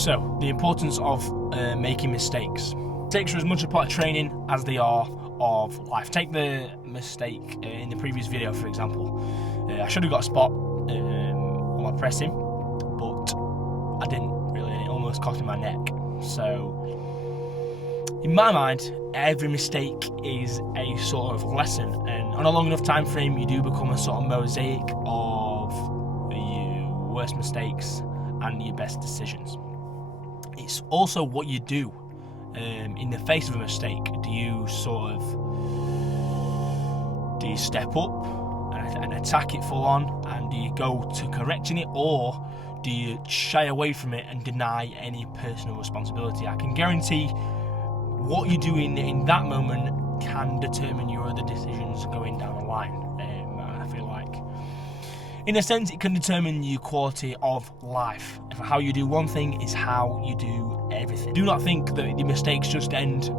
So, the importance of making mistakes. Mistakes are as much a part of training as they are of life. Take the mistake in the previous video, for example. I should have got a spot on my pressing, but I didn't really, and it almost cost me my neck. So, in my mind, every mistake is a sort of lesson, and on a long enough time frame, you do become a sort of mosaic of your worst mistakes and your best decisions. It's also what you do in the face of a mistake. Do you step up and attack it full on, and do you go to correcting it, or do you shy away from it and deny any personal responsibility? I can guarantee what you do in that moment can determine your other decisions going down the line. I feel like, in a sense, it can determine your quality of life. How you do one thing is how you do everything. Do not think that your mistakes just end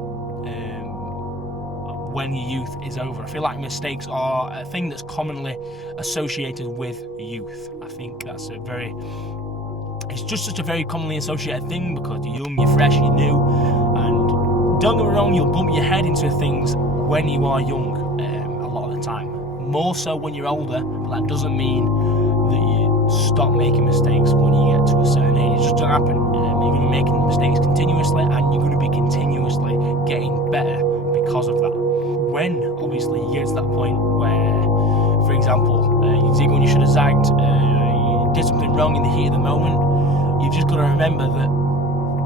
when your youth is over. I feel like mistakes are a thing that's commonly associated with youth. I think it's just such a very commonly associated thing because you're young, you're fresh, you're new, and don't get me wrong, you'll bump your head into things when you are young a lot of the time. More so when you're older, but that doesn't mean that you stop making mistakes when you get to a certain age. It just doesn't happen. You're going to be making mistakes continuously, and you're going to be continuously getting better because of that. When, obviously, you get to that point where, for example, you zig when you should have zagged, you did something wrong in the heat of the moment, you've just got to remember that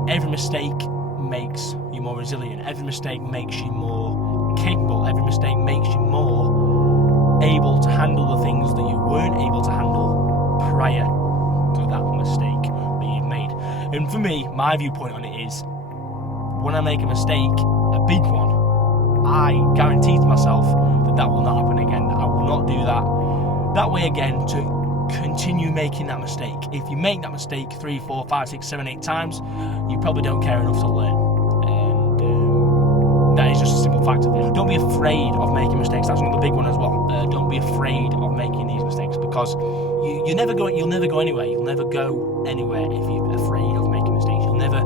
every mistake makes you more resilient. Every mistake makes you more capable. Every mistake makes you more able to handle the things that you weren't able to handle prior to that mistake that you've made. And for me, my viewpoint on it is, when I make a mistake, a big one, I guarantee to myself that will not happen again, that I will not do that way again to continue making that mistake. If you make that mistake 3, 4, 5, 6, 7, 8 times, you probably don't care enough to learn. And that is just a simple fact of it. Don't be afraid of making mistakes. That's another big one as well. Don't be afraid of making these mistakes, because you'll never go anywhere. You'll never go anywhere if you're afraid of making mistakes. You'll never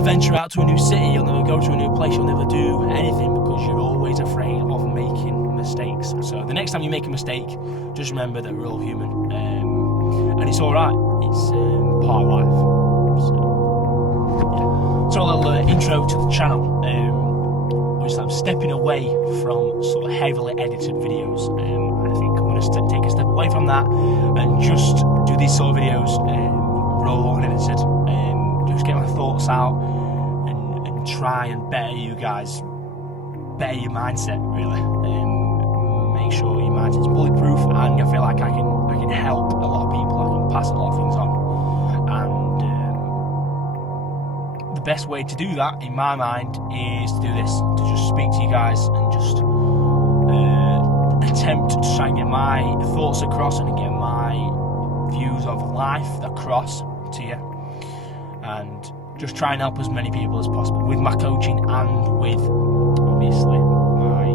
venture out to a new city. You'll never go to a new place. You'll never do anything because you're always afraid of making mistakes. So the next time you make a mistake, just remember that we're all human, and it's all right. It's part of life. So a little intro to the channel. I'm stepping away from sort of heavily edited videos. I think I'm going to take a step away from that and just do these sort of videos raw and edited. Just get my thoughts out and try and better you guys, better your mindset, really. Make sure your mindset's bulletproof, and I feel like I can help a lot of people. I can pass a lot of things on, and the best way to do that, in my mind, is to do this, to just speak to you guys and just attempt to try and get my thoughts across and get my views of life across to you, and just try and help as many people as possible with my coaching and with, obviously, my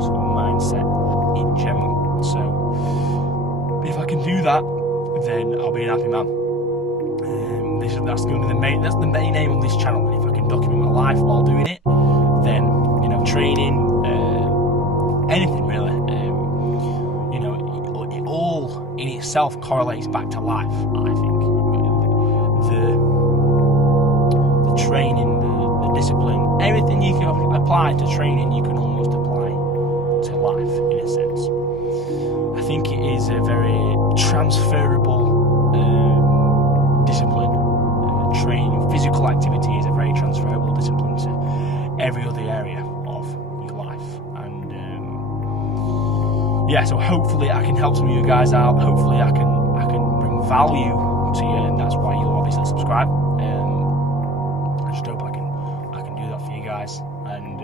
sort of mindset in general. So if I can do that, then I'll be an happy man. That's going to be that's the main aim of this channel. And if I can document my life while doing it, then training, anything really, it all in itself correlates back to life. I think the training, the discipline, everything you can apply to training, you can almost apply to life in a sense. I think it is a very transferable discipline. Training, physical activity is a very transferable discipline to every other area of your life. And so hopefully I can help some of you guys out. Hopefully I can bring value to you, and that's why you'll obviously subscribe. I just hope I can do that for you guys, and